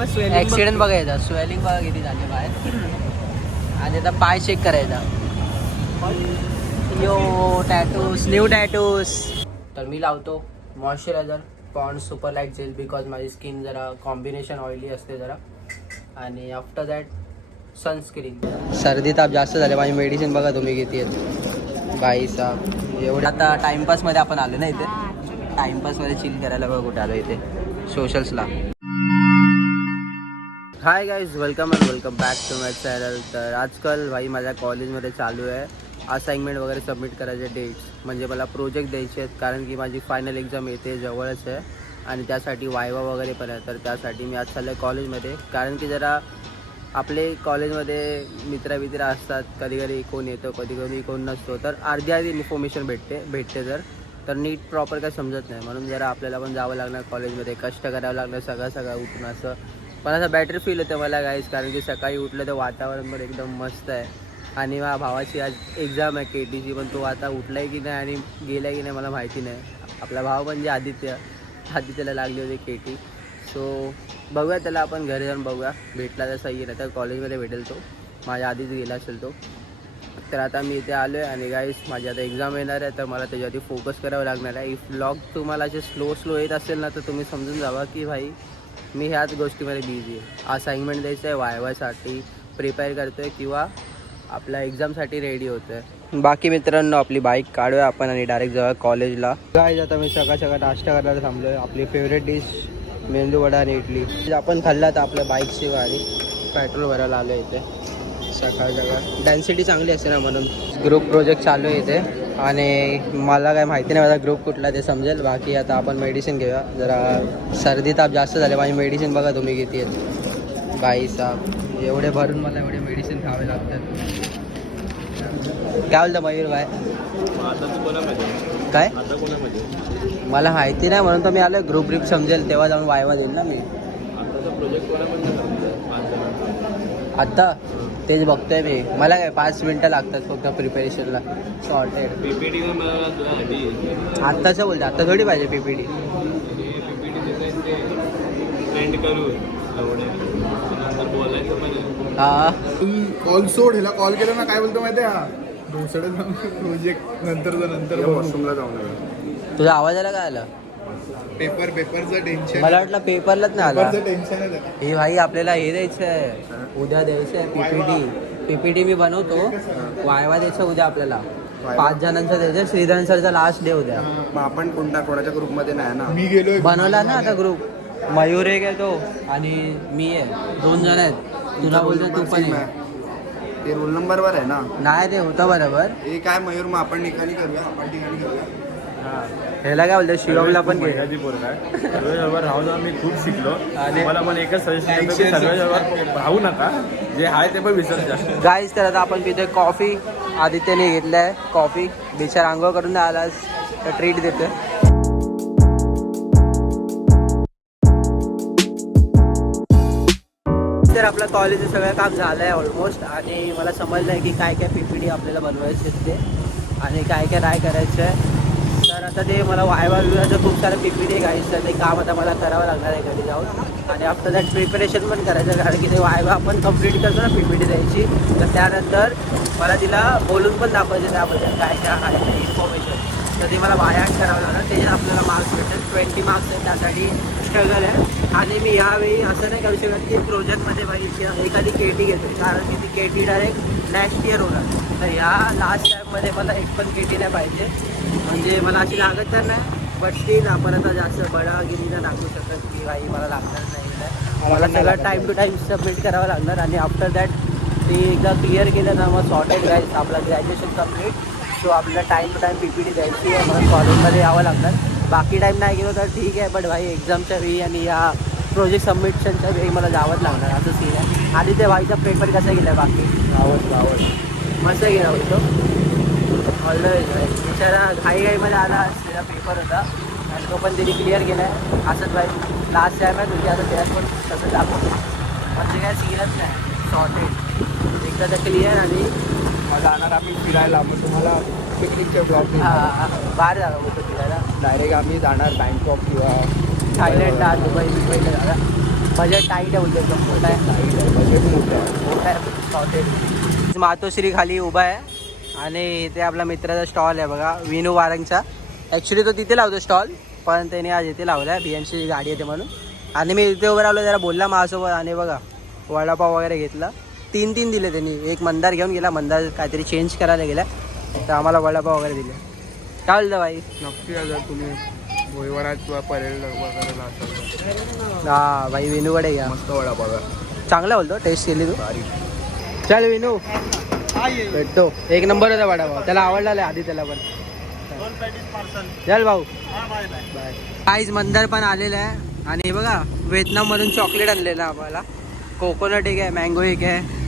Accident बघायचा, swelling बघा किती झाले बाहेर. आणि आता पाय चेक करायचा. Yo tattoos, new tattoos. तर मी लावतो moisturiser Pond's super light gel, because माझी स्किन जरा कॉम्बिनेशन ऑइली असते जरा. आणि आफ्टर दॅट सनस्क्रीन. सर्दी ताप जास्त झाले, माझी मेडिसिन बघा तुम्ही किती आहेत बाई साहेब. एवढं आता टाइमपासमध्ये आपण आलो ना इथे, टाइमपासमध्ये चिल करायला बघा कुठे आलो इथे सोशल्सला. Hi guys, welcome and welcome back to my channel. तर आजकाल भाई माझ्या कॉलेजमध्ये चालू आहे असाइनमेंट वगैरे सबमिट करायचे डेट्स, म्हणजे मला प्रोजेक्ट द्यायचे आहेत. कारण की माझी फायनल एक्झाम येते जवळच आहे आणि त्यासाठी वायवा वगैरे पण आहे. तर त्यासाठी मी आज चाललो आहे कॉलेजमध्ये. कारण की जरा आपले कॉलेजमध्ये मित्र असतात, कधी कधी कोण येतो कधी कधी कोण नसतो, तर अर्धी इन्फॉर्मेशन भेटते तर नीट प्रॉपर काय समजत नाही. म्हणून जरा आपल्याला पण जावं लागणार कॉलेजमध्ये, कष्ट करावं लागणार सगळं उठून. असं पण असं बॅटरी फील होतं मला गाईज, कारण की सकाळी उठलं तर वातावरण पण एकदम मस्त आहे. आणि माझ्या भावाची आज एक्झाम आहे KTची, पण तो आता उठला आहे की नाही आणि गेला आहे की नाही मला माहिती नाही. आपला भाव म्हणजे आदित्यला लागली होती KT. सो बघूया त्याला, आपण घरी जाऊन बघूया, भेटला तर सही नाही तर कॉलेजमध्ये भेटेल तो. माझ्या आधीच गेला असेल तो. तर आता मी इथे आलो आहे आणि गाईस माझी आता एक्झाम येणार आहे, तर मला त्याच्यावरती फोकस करावं लागणार आहे. इफ व्लॉग तुम्हाला जे स्लो येत असेल ना, तर तुम्ही समजून जावा की भाई मी ह्याच गोष्टीमध्ये बिझी आहे. असाइनमेंट द्यायचं आहे, वायवासाठी प्रिपेअर करतो आहे किंवा आपल्या एक्झामसाठी रेडी होतो आहे. बाकी मित्रांनो, आपली बाईक काढूया आपण आणि डायरेक्ट जाऊया कॉलेजला. गाईज आता मी सकाळ नाश्ता करायला थांबलो आहे. आपली फेवरेट डिश मेंदू वडा आणि इडली आपण खाल्ला. तर आपल्या बाईकची गाडी पेट्रोल भरायला आलो इथे सकाळ डेन्सिटी चांगली असते ना, म्हणून. ग्रुप प्रोजेक्ट चालू आहे इथे आणि मला काय माहिती नाही माझा ग्रुप कुठला ते समजेल. बाकी आता आपण मेडिसिन घेऊया, जरा सर्दी ताप जास्त झाले. माझी मेडिसिन बघा तुम्ही किती आहेत बाई साहेब. एवढे भरून मला एवढे मेडिसिन खावे लागतात. काय बोलतं मयूर भाई? काय मला माहिती नाही, म्हणून तर मी आलो. ग्रुप समजेल तेव्हा जाऊन वायवा देईल ना मी. आत्ता तेच बघतोय मी. मला काय 5 मिनटं लागतात फक्त प्रिपरेशनला. सॉर्टेड आत्ताचं बोलते, आत्ता थोडी पाहिजे PPT. हा कॉल सोड, ह्याला कॉल केला ना काय बोलतो माहिती आहे? प्रोजेक्ट नंतर वॉशरूमला जाऊन. तुझा आवाज आला काय आला? पेपरचं टेन्शन. मला वाटलं पेपरलाच नाही आला. टेन्शन आहे. हे भाई आपल्याला हे द्यायचं आहे, उद्या द्यायचं आहे PPT मी बनवतो. वायवा द्यायचं उद्या आपल्याला. 5 जणांचं द्यायचं. श्रीधरन सरचा लास्ट डे उद्या. मग आपण कोणाच्या ग्रुपमध्ये नाही ना? मी गेलोय. बनवला ना आता ग्रुप. मयूर एक आहे तो आणि मी आहे, 2 जण आहेत. तुला बोलतो तू पण आहे. ते रोल नंबरवर आहे ना? नाही, ते होतं बरोबर. हे काय मयूर, मग आपण ठिकाणी करूया. ह्याला काय बोलतो, शिवमला पण घे. सगळ्याजवळ राहून मी खूप शिकलो आणि मला पण एकच सजेशन देतो की सगळ्याजवळ राहू नका, जे आहे ते पण विसरत जास्त. गाईज तर आता आपण पितोय कॉफी. आदित्यने घेतलाय कॉफी. बिचार आंघोळ करून आलास तर ट्रीट देतोय. तर आपलं कॉलेजचं सगळं काम झालं आहे ऑलमोस्ट. आणि मला समजलं आहे की काय PPT आपल्याला बनवायचे ते आणि काय नाही करायचं आहे. तर आता ते मला वायवाचं खूप सारं PPT घ्यायचं, ते काम आता मला करावं लागणार आहे घरी जाऊन. आणि आफ्टर दॅट प्रिपरेशन पण करायचं, कारण की ते वायवा आपण कंप्लीट करतो ना PPT द्यायची. तर त्यानंतर मला तिला बोलून पण दाखवायचं त्याबद्दल काय आहे इन्फॉर्मेशन. तर ते मला बायाट करावं लागणार. त्याच्यात आपल्याला मार्क्स भेटेल. 20 मार्क्स आहेत, त्यासाठी स्ट्रगल आहे. आणि मी ह्यावेळी असं नाही करू शकत की प्रोजेक्टमध्ये माझी एखादी KT घेतो, कारण की ती KT डायरेक्ट नेक्स्ट इयर होणार. तर ह्या लास्ट टाईममध्ये मला एक पण KT नाही पाहिजे. म्हणजे मला अशी लागत तर नाही, बट स्टील आपण आता जास्त बडागिरी नाही दाखवू शकत की भाई मला लागणार नाही. मला सगळं टाईम टू टाईम सबमिट करावं लागणार. आणि आफ्टर दॅट ते एकदा क्लिअर केलं ना, मग सॉर्टेड गाईज आपलं ग्रॅज्युएशन कम्प्लीट. सो आपल्याला टाईम टू टाईम PPT द्यायची आहे, मला कॉलेजमध्ये यावं लागणार. बाकी टाईम नाही गेलो तर ठीक आहे, बट भाई एक्झामच्या वेळी आणि या प्रोजेक्ट सबमिशनच्या वेळी मला जावंच लागणार, असं सीन आहे. आधी ते भाईचा पेपर कसा गेला? बाकी आवड मस्त गेला होतो. ऑलवेज बिचारा घाईमध्ये आला, त्याचा पेपर होता आणि तो पण त्यांनी क्लिअर केला आहे. असंच भाई लास्ट टाईम आहे तुझी, आता त्यात पण तसं दाखवतो. म्हणजे काय सीनच नाही, सॉर्टेड एकदा तर क्लिअर. आणि जाणार आम्ही फिरायला, मग तुम्हाला पिकनिकच्या ब्लॉग बाहेर जाणार होतं फिरायला. डायरेक्ट आम्ही जाणार बँकॉक किंवा थायलंडला, दुबईला जाणार. बजेट टाईट आहे बोलतो एकदम मोठा आहे. मातोश्री खाली उभा आहे आणि इथे आपला मित्राचा स्टॉल आहे बघा, विनू वारंगचा. ॲक्च्युली तो तिथे लावतो स्टॉल, पण त्याने आज इथे लावला आहे, BMC गाडी येते म्हणून. आणि मी इथे उभं राहिलो, जरा बोलला माझ्यासोबत आणि बघा वडापाव वगैरे घेतला. 3 दिले त्यांनी. एक मंदार घेऊन गेला, मंदार काहीतरी चेंज करायला गेला, तर आम्हाला वडापाव वगैरे दिले. काय बोलतं भाई? नक्की जर तुम्ही भोईवरात किंवा परेल वगैरेला असाल हा भाई, विनूकडे घ्या, मस्त वडापाव चांगला बोलतो. टेस्ट केली तू? चल विनू भेटतो. एक नंबर होता वडापाव, त्याला आवडला आधी त्याला पण. चल भाऊ बाय. काहीच मंदार पण आलेलं आहे. आणि हे बघा व्हिएतनाममधून चॉकलेट आणलेलं आम्हाला. कोकोनट एक आहे, मँगो एक आहे.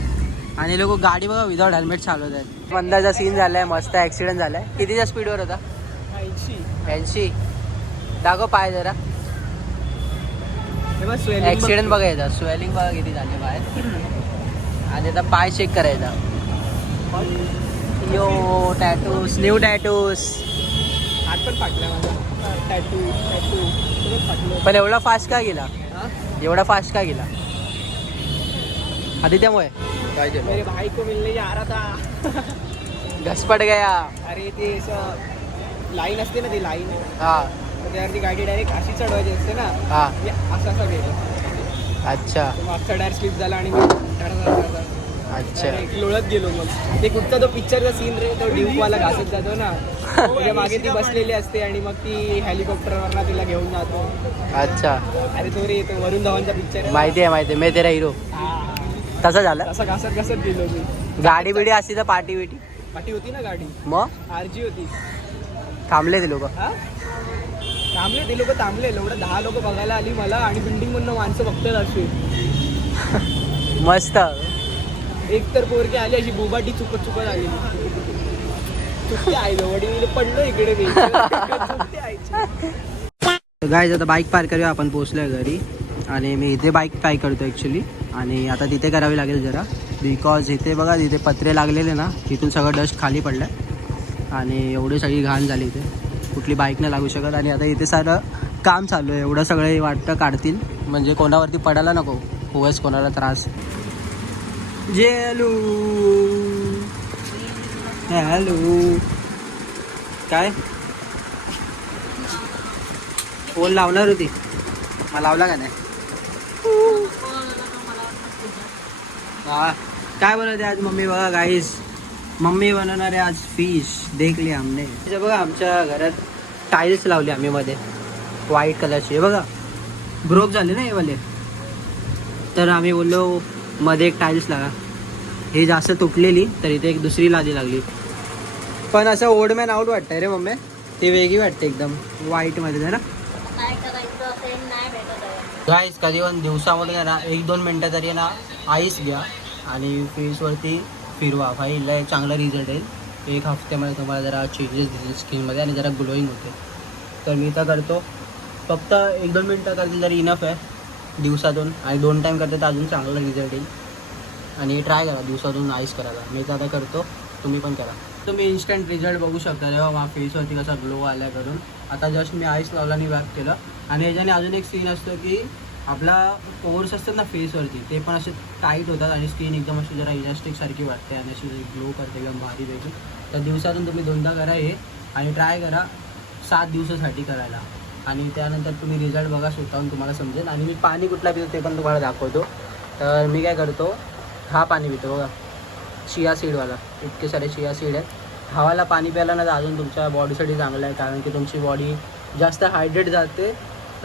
आणि लोक गाडी बघा विदाउट हेल्मेट चालवत आहेत. मंदारचा सीन झालाय, मस्त ॲक्सिडेंट झालाय. कितीच्या स्पीडवर होता? 80. दाखव पाय जरा. ॲक्सिडेंट बघायचा, स्वेलिंग बघा किती झाले बाहेर. आणि आता पाय चेक करायचा. Yo tattoos, new टॅटूस. हात पण फाटला माझा. टॅटू पण एवढा फास्ट का गेला? एवढा फास्ट का गेला? आदित्यामुळे मेरे भाई को मिलने जा रहा था. घसपट गया. अरे ते असं लाईन असते ना, ती लाईन हा त्यावरती गाडी डायरेक्ट अशी चढवायची असते ना, हा मी असं गेलो. अच्छा मागचा टायर स्लिप झाला आणि मी अच्छा. लोळत गेलो. मग ते कुठचा तो पिक्चरचा सीन रे, तो ड्यूकवाला घासत जातो ना, त्याच्या मागे ती बसलेली असते आणि मग ती हेलिकॉप्टरवरनं तिला घेऊन जातो. अच्छा, अरे तो रे, तो वरुण धवनचा पिक्चर माहिती आहे मी तेरा हिरो. तसं झालं. असं घासत घासत गेलो मी. गाडी बिडी असती तर पार्टी बिटी पाठी होती ना गाडी, मग RG होती. थांबले ते लोक. हा थांबले ते लोक, थांबले एवढं 10 लोक बघायला आली मला. आणि बिल्डिंग मधनं माणसं बघतात अशी. मस्त. एक तर पोरगी आली अशी बुबाटी चुकत आली. चुकते आई वडी पडलो इकडे मी. चुकते आईची. गाईज आता बाईक पार्क करूया. आपण पोहोचलोय घरी आणि मी इथे बाईक पार्क करतो ॲक्च्युली. आणि आता तिथे करावी लागेल जरा, बिकॉज इथे बघा तिथे पत्रे लागलेले ना, तिथून सगळं डस्ट खाली पडलं आणि एवढी सगळी घाण झाली इथे, कुठली बाईक नाही लागू शकत. आणि आता इथे सारं काम चालू आहे, एवढं सगळे वाटतं काढतील म्हणजे कोणावरती पडायला नको, उगाच कोणाला त्रास. जेलू हॅलो काय फोन लावणार होती, मला लावला का नाही? हा काय बनवते आज मम्मी? बघा गाईस, मम्मी बनवणार आहे आज फिश. देखली हमने. बघा आमच्या घरात टाईल्स लावले आम्ही मध्ये व्हाईट कलरचे. बघा ब्रोक झाले ना हे वाले, तर आम्ही बोललो मध्ये एक टाईल्स लागा. हे जास्त तुटलेली तर इथे एक दुसरी लादी लागली. पण असं ओल्ड मॅन आउट वाटतंय रे मम्मी, ते वेगळी वाटते एकदम व्हाईट मध्ये ना. गाईस कधी पण दिवसामध्ये ना 1-2 मिनटं तरी ना आईस घ्या आणि फेसवरती फिरवा. भाई लय चांगला रिझल्ट येईल. 1 हफ्त्यामध्ये तुम्हाला जरा चेंजेस दिसेल स्किनमध्ये आणि जरा ग्लोईंग होते. तर मी तर करतो, फक्त 1-2 मिनटं करतील तरी इनफ आहे दिवसातून. आणि 2 टाईम करते तर अजून चांगला रिझल्ट येईल. आणि ट्राय करा दिवसातून आईस करायला. मी तर आता करतो, तुम्ही पण करा. तुम्ही इन्स्टंट रिझल्ट बघू शकता जेव्हा माझ्या फेसवरती कसा ग्लो आल्या करून. आता जस्ट मी आईस लावला आणि वॅप केलं. आणि ह्याच्याने अजून एक सीन असतो की आपला पोर्स असतात ना फेसवरती, ते पण असे टाईट होतात आणि स्किन एकदम अशी जरा इलास्टिकसारखी वाटते आणि अशी ग्लो करते एकदम भारी देखील. तर दिवसातून तुम्ही 2दा करा हे आणि ट्राय करा 7 दिवसासाठी करायला. आणि त्यानंतर तुम्ही रिझल्ट बघा स्वतःहून, तुम्हाला समजेल. आणि मी पाणी कुठला पितो ते पण तुम्हाला दाखवतो. तर मी काय करतो, हा पाणी पितो बघा, चिया सीडवाला. इतके सारे चिया सीड आहेत. हवाला पाणी प्यायला ना तर अजून तुमच्या बॉडीसाठी चांगलं आहे, कारण की तुमची बॉडी जास्त हायड्रेट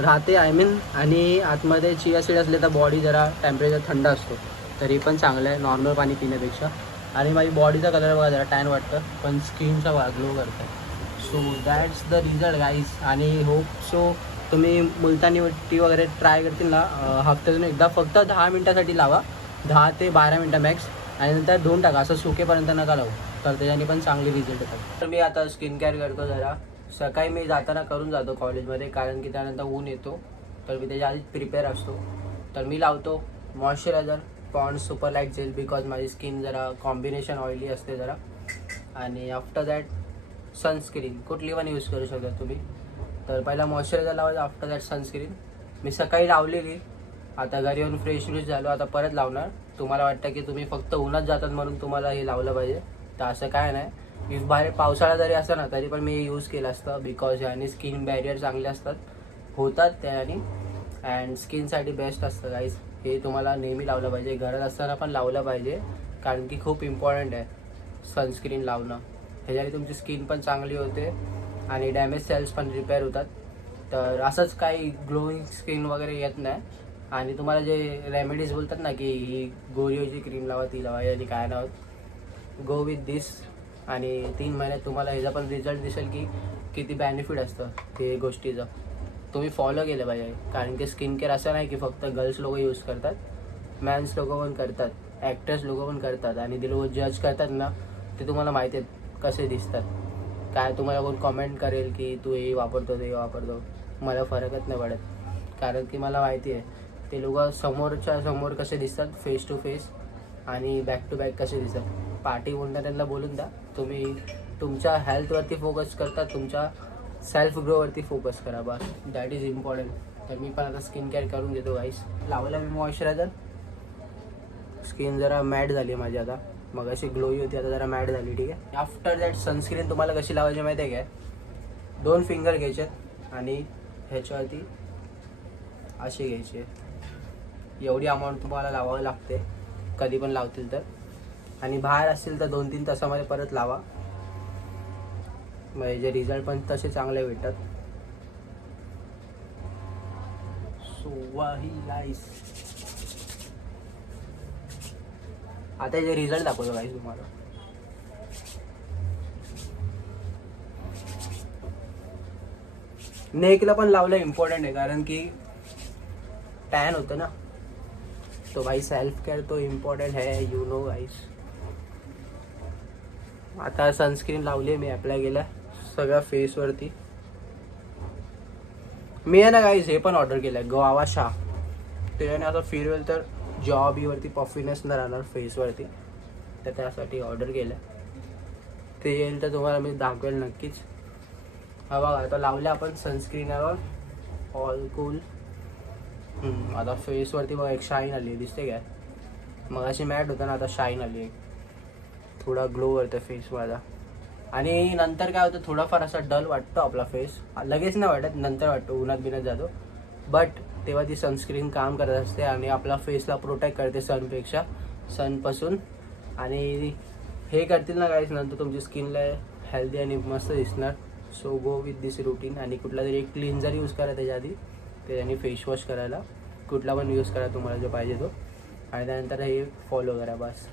राहते आणि आतमध्ये चिया सीड असले तर बॉडी जरा टेम्परेचर थंड असतो. तरी पण चांगलं आहे नॉर्मल पाणी पिण्यापेक्षा. आणि माझी बॉडीचा कलर बघा जरा टॅन वाटतं, पण स्किनचा ग्लो करतं. So that's the result guys. आणि होप सो तुम्ही मुलतानी मिट्टी वगैरे ट्राय करतील ना हफ्त्यातून एकदा, फक्त 10 मिनटासाठी लावा, 10 ते 12 मिनटं मॅक्स. आणि नंतर धुवून टाका, असं सुकेपर्यंत नका लावू, तर त्याच्याने पण चांगले रिझल्ट येतात. तर मी आता स्किन केअर करतो जरा. सकाळी मी जाताना करून जातो कॉलेजमध्ये, कारण की त्यानंतर ऊन येतो, तर मी त्याच्या आधीच प्रिपेअर असतो. तर मी लावतो moisturiser Pond's super light gel, because माझी स्किन जरा कॉम्बिनेशन ऑइली असते जरा. आणि आफ्टर दॅट सनस्क्रीन कुठली पण यूज करू शकता तुम्ही. तर पहिला मॉइश्चरायझर लावायचं, आफ्टर दॅट सनस्क्रीन. मी सकाळी लावलेली आता घरी येऊन फ्रेश झालो, आता परत लावणार. तुम्हाला वाटतं की तुम्ही फक्त उन्हात जातात म्हणून तुम्हाला हे लावलं पाहिजे, तर असं काय नाही. बाहेर पावसाळा जरी असं ना तरी पण मी यूज केलं असतं, बिकॉज याने स्किन बॅरियर चांगले असतात होतात त्याने, अँड स्किनसाठी बेस्ट असतं गाईज. हे तुम्हाला नेहमी लावलं पाहिजे, घरात असताना पण लावलं पाहिजे, कारण की खूप इम्पॉर्टंट आहे सनस्क्रीन लावणं. ह्याच्याने तुमची स्किन पण चांगली होते आणि डॅमेज सेल्स पण रिपेअर होतात. तर असंच काही ग्लोईंग स्किन वगैरे येत नाही. आणि तुम्हाला जे रेमेडीज बोलतात ना की ही गोरियोची क्रीम लावा, ती लावा, याने काय नाही होत. गो विथ दिस, आणि 3 महिन्यात तुम्हाला ह्याचा पण रिझल्ट दिसेल की किती बेनिफिट असतं ते गोष्टीचं. तुम्ही फॉलो केलं पाहिजे, कारण की स्किन केअर असं नाही की फक्त गर्ल्स लोक यूज करतात, मॅन्स लोक पण करतात, ॲक्टर्स लोक पण करतात. आणि ते लोक जज करतात ना, ते तुम्हाला माहिती आहेत कसे दिसतात. काय तुम्हाला कोण कमेंट करेल की तू हे वापरतो ते वापरतो, मला फरकच नाही पडत, कारण की मला माहिती आहे ते लोक समोरच्या समोर कसे दिसतात, फेस टू फेस, आणि बॅक टू बॅक कसे दिसतात. पार्टी बोलणार त्यांना बोलून द्या, तुम्ही तुमच्या हेल्थवरती फोकस करता, तुमच्या सेल्फ ग्रोवरती फोकस करा, बस. That is important. तर मी पण आता स्किन केअर करून घेतो गाईस. लावला मी मॉइश्चरायझर, स्किन जरा मॅट झाली माझी आता, मग अशी ग्लोई होती, आता जरा मॅट झाली. ठीक आहे. आफ्टर दॅट सनस्क्रीन तुम्हाला कशी लावायची माहिती आहे काय? 2 फिंगर घ्यायचे आणि ह्याच्यावरती असे घ्यायचे. एवढी अमाऊंट तुम्हाला लावावी लागते कधी पण लावतील तर. आणि बाहेर असतील तर 2-3 तासामध्ये परत लावा, म्हणजे रिझल्ट पण तसे चांगले भेटतात. सो वाही गाईस, आता जे रिझल्ट दाखवतो गाईस तुम्हाला. नेकला पण लावलं इम्पॉर्टंट आहे, कारण की टॅन होतं ना, तो भाई सेल्फ केअर तो इम्पॉर्टंट है, यू नो गाईस. आता सनस्क्रीन लावली आहे मी, अप्लाय केलं सगळ्या फेसवरती. मी आहे ना गाईस हे पण ऑर्डर केलं आहे, गवावा शाह. त्याच्याने असं फिरवेल तर जॉ बीवरती पफिनेस न राहणार फेसवरती, तर त्यासाठी ऑर्डर केलं आहे. ते येईल तर तुम्हाला मी दाखवेल नक्कीच. हा बघा, आता लावलं आपण सनस्क्रीनवर, ऑल कूल. आता फेसवरती बघा एक शाईन आली, दिसते काय? मग अशी मॅट होतं ना, आता शाईन आली आहे, थोडा ग्लो करतं फेस माझा. आणि नंतर काय होतं, थोडाफार असा डल वाटतो आपला फेस, लगेच नाही वाटत, नंतर वाटतो, उन्हात बिनात जातो. बट तेव्हा ती सनस्क्रीन काम करत असते आणि आपला फेसला प्रोटेक्ट करते सनपासून. आणि हे करतील ना गाईस, नंतर तुमची स्किनला हेल्दी आणि मस्त दिसणार. So go with this routine. आणि कुठला तरी एक क्लिन्झर यूज करा त्याच्या आधी, त्याच्याने फेसवॉश करायला कुठला पण यूज करा तुम्हाला जो पाहिजे तो, आणि त्यानंतर हे फॉलो करा बस.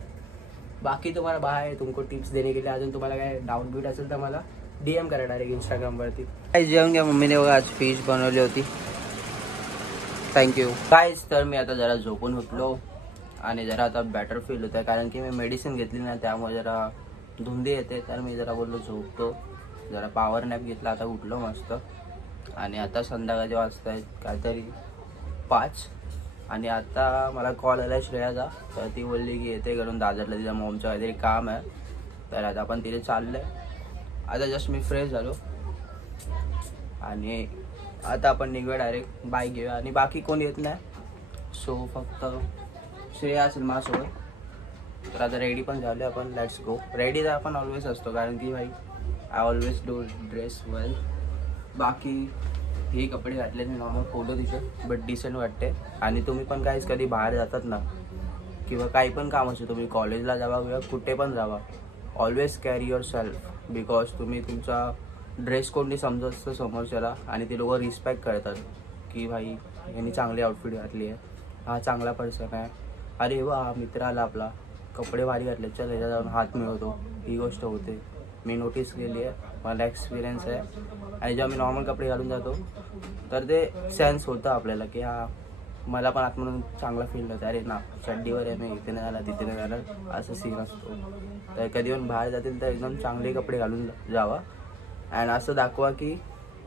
बाकी तुम्हाला बाहेर तुमको टिप्स देणे के लिए अजून तुम्हाला काय डाऊट बीट असेल तर मला DM करा डायरेक्ट इंस्टाग्रामवरती. काय जेवण घ्या, मम्मीने बघा आज फिश बनवली होती, थँक्यू गाईज. तर मी आता जरा झोपून उठलो आणि जरा आता बेटर फील होतं, कारण की मी मेडिसिन घेतली ना, त्यामुळे जरा धुंदी येते. तर मी जरा बोललो झोपतो, जरा पॉवर नॅप घेतला, आता उठलो मस्त. आणि आता संध्याकाळचे वाजता आहेत काहीतरी 5. आणि आता मला कॉल आला श्रेयाचा, तर ती बोलली की येते घरून दादरला, तिच्या मॉमचं काहीतरी काम आहे, तर आता आपण तिथे चाललं आहे. आता जस्ट मी फ्रेश झालो आणि आता आपण निघूया डायरेक्ट, बाईक घेऊया. आणि बाकी कोण येत नाही, सो फक्त श्रेया असेल माझ्यासोबत. तर आता रेडी पण झाले आपण, लेट्स गो. रेडी तर आपण ऑलवेज असतो, कारण की भाई आय ऑलवेज डू ड्रेस वेल. बाकी हे कपडे घातले मी नॉर्मल फोटो तिथे, बट डिसेंट वाटते. आणि तुम्ही पण काहीच कधी बाहेर जातात ना, किंवा काही पण काम असते, तुम्ही कॉलेजला जावा किंवा कुठे पण जावा, always carry yourself, because तुम्ही तुमचा ड्रेस कोणती समजत असतं समोरच्याला, आणि ते लोक रिस्पेक्ट करतात की भाई यांनी चांगली आउटफिट घातली आहे, हा चांगला पर्सन आहे, अरे वा हा मित्र आला आपला, कपडे भारी घातले, चल ह्याच्या जाऊन हात मिळवतो. ही गोष्ट होते, मी नोटीस केली आहे, मला एक्सपिरियन्स आहे. आणि जेव्हा मी नॉर्मल कपडे घालून जातो तर ते सेन्स होतं आपल्याला की हा मला पण आतमधून चांगला फील होतं, अरे ना चड्डीवर आहे, मी इथे नाही झाला तिथे नाही झाला, असं सीन असतो. तर कधी पण बाहेर जातील तर एकदम चांगले कपडे घालून जावा, अँड असं दाखवा की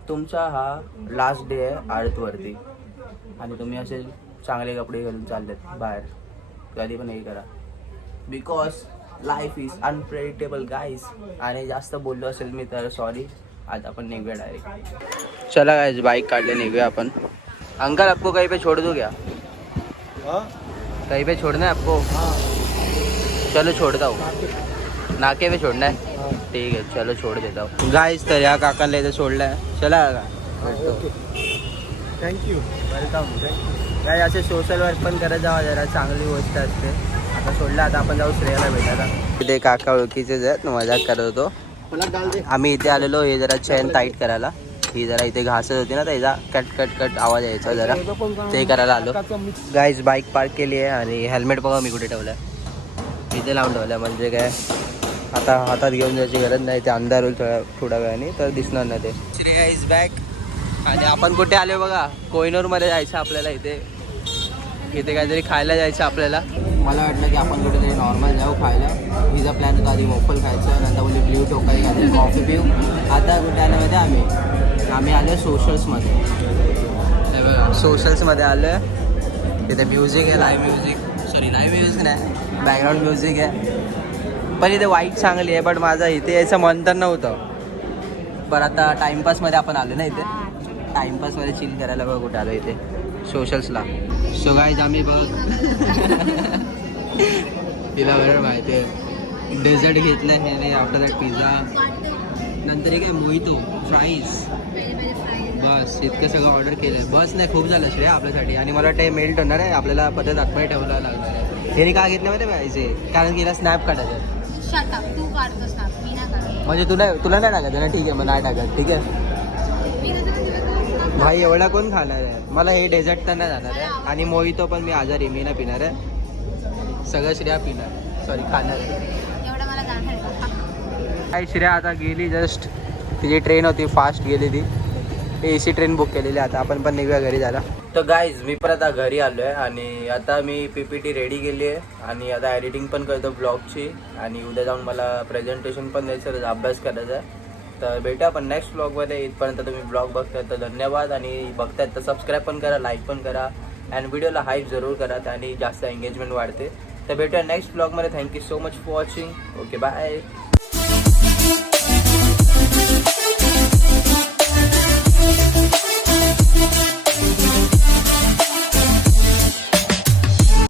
तुमचा हा लास्ट डे आहे अर्थवरती आणि तुम्ही असे चांगले कपडे घालून चाललेत बाहेर. कधी पण हे करा, because life is unpredictable guys. आणि जास्त बोललो असेल मी तर सॉरी. आज आपण निघूया डायरेक्ट. चला गाइस, बाइक काढले निघूया आपण. अंकल आपको कहीं पे छोड़ दूँ क्या? कहीं पे छोड़ना है आपको? चलो छोड़ता हूँ, नाके पे छोड़ना है, ठीक है चलो छोड़ देता हूँ. गाईज तर या काकांना इथे सोडलं आहे, चला का थँक्यू. वेलकम. काय असे सोशल वर्क पण करत जावा, जरा चांगली गोष्ट असते. आता सोडलं, आता आपण जाऊ श्रेयाला भेटायला. इथे काका ओळखीचेच आहेत, मजाक करत होतो. आम्ही इथे आलेलो हे जरा चेन टाईट करायला. ही जरा इथे घासत होती ना, त्याचा कट कट कट आवाज यायचा, जरा ते करायला आलो. गाईज बाईक पार्क केली आहे आणि हेल्मेट बघा मी कुठे ठेवलं आहे, इथे लावून ठेवलं. म्हणजे काय आता हातात घेऊन जायची गरज नाही, ते अंधार होईल थोड्या वेळाने तर दिसणार नाही ते. Shreya is back. आणि आपण कुठे आलो बघा, कोहिनूरमध्ये जायचं आपल्याला. इथे काहीतरी खायला जायचं आपल्याला. मला वाटलं की आपण कुठेतरी नॉर्मल जाऊ खायला. हिचा प्लॅन होता आधी मोफल खायचं, नंतर बोलली ब्ल्यू टोकाई काहीतरी कॉफी पिऊ. आता कुठे आलं माहिती आम्ही आलो सोशल्समध्ये. हे बघा सोशल्समध्ये आलो आहे. तिथे म्युझिक आहे, लाईव्ह म्युझिक नाही, बॅकग्राऊंड म्युझिक आहे. पण इथे वाईट चांगली आहे, बट माझा इथे यायचं मन तर नव्हतं. पण आता टाईमपासमध्ये आपण आलो ना, इथे टाईमपासमध्ये चिल करायला बघ कुठे आलो इथे सोशल्सला. सो गाईज आम्ही बघ तिला बरोबर माहिती आहे डेझर्ट घेतलं आहे आणि आफ्टर दॅट पिझ्झा, नंतर हे काय मोहितो फ्राईज, बस इतकं सगळं ऑर्डर केलं आहे. बस नाही खूप झालं श्रेया आपल्यासाठी. आणि मला वाटतं मेल्ट होणार आहे, आपल्याला परत आतमध्ये ठेवायला लागणार आहे. त्याने काय घेतलं माहिती पाहिजे, कारण की हिला स्नॅप काढायचं. म्हणजे तुला नाही टाकायचं ना, ठीक आहे मग नाही टाकत, ठीक आहे भाई. एवढा कोण खाणार आहे, मला हे डेझर्ट तर नाही जाणार आहे. आणि मोहितो पण मी आजारी, मी नाही पिणार आहे, सगळं श्रेया पिणार, सॉरी खाणार आहे. काय श्रेया आता गेली, जस्ट तिची ट्रेन होती, फास्ट गेली ती, AC ट्रेन बुक केलेली. आता आपण पण निघूया घरी जायला. तर गाईज मी पण आता घरी आलो आहे आणि आता मी PPT रेडी केली आहे आणि आता एडिटिंग पण करतो ब्लॉगची. आणि उद्या जाऊन मला प्रेझेंटेशन पण द्यायचं, अभ्यास करायचा आहे. तर भेटूया आपण नेक्स्ट ब्लॉगमध्ये. इथपर्यंत तुम्ही ब्लॉग बघताय तर धन्यवाद. आणि बघतायत तर सबस्क्राईब पण करा, लाईक पण करा आणि व्हिडिओला हाईप जरूर करा, त्याने जास्त एंगेजमेंट वाढते. तर भेटूया नेक्स्ट ब्लॉगमध्ये. Thank you so much for watching. Okay bye.